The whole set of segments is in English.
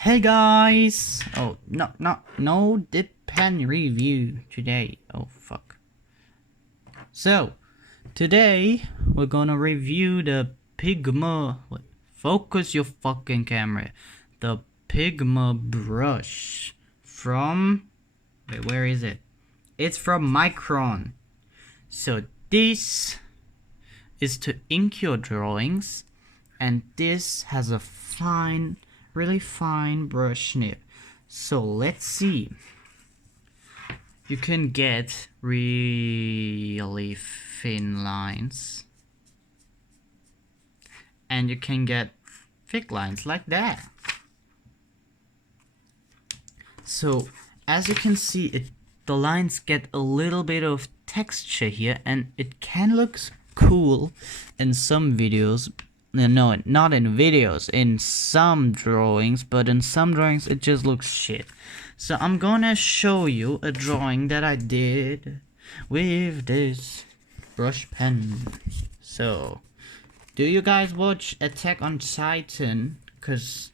Hey guys! Oh, no dip pen review today. Oh, fuck. So, today we're gonna review the Pigma. Wait, focus your fucking camera. The Pigma brush from. Wait, where is it? It's from Mikron. So, this is to ink your drawings, and this has a fine, really fine brush nib. So let's see. You can get really thin lines, and you can get thick lines like that. So as you can see, the lines get a little bit of texture here, and it can look cool in some videos. No, not in videos, in some drawings, but in some drawings it just looks shit. So I'm gonna show you a drawing that I did with this brush pen. So, do you guys watch Attack on Titan? Cause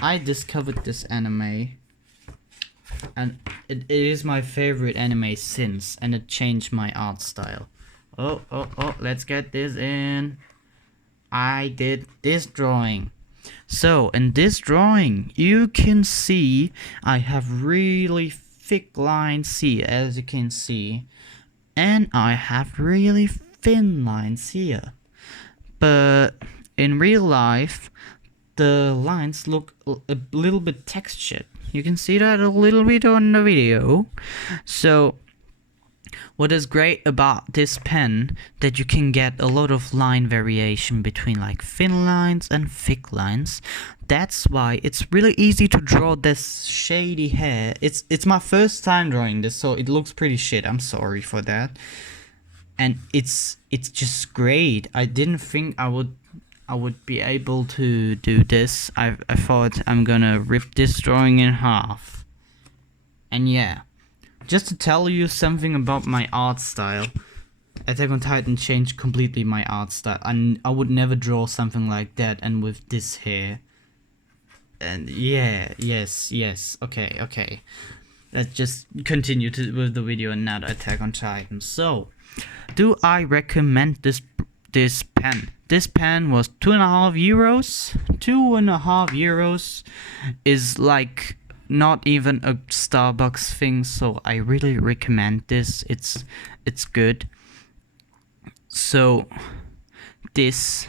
I discovered this anime, and it is my favorite anime since, and it changed my art style. Oh, let's get this in. I did this drawing. So in this drawing you can see I have really thick lines here, as you can see, and I have really thin lines here, but in real life the lines look a little bit textured. You can see that a little bit on the video. So what is great about this pen, that you can get a lot of line variation between like thin lines and thick lines. That's why it's really easy to draw this shady hair. It's my first time drawing this, so it looks pretty shit. I'm sorry for that. And it's just great. I didn't think I would be able to do this. I thought I'm gonna rip this drawing in half. And yeah. Just to tell you something about my art style, Attack on Titan changed completely my art style. I would never draw something like that, and with this hair. And yeah, yes, okay. Let's just continue with the video and not Attack on Titan. So, do I recommend this pen? This pen was €2.5. €2.5 is like not even a Starbucks thing, so I really recommend this. It's good. So this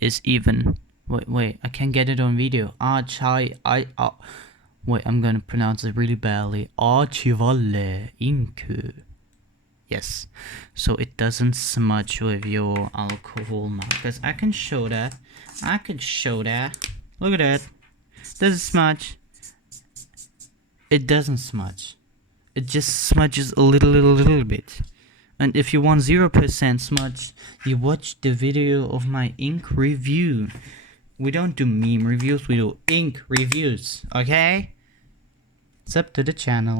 is even wait, I can't get it on video. Wait, I'm gonna pronounce it really badly. Archivale Inku. Yes, so it doesn't smudge with your alcohol markers. I can show that. Look at that. Doesn't smudge. It doesn't smudge. It just smudges a little bit. And if you want 0% smudge, you watch the video of my ink review. We don't do meme reviews, we do ink reviews, okay? It's up to the channel.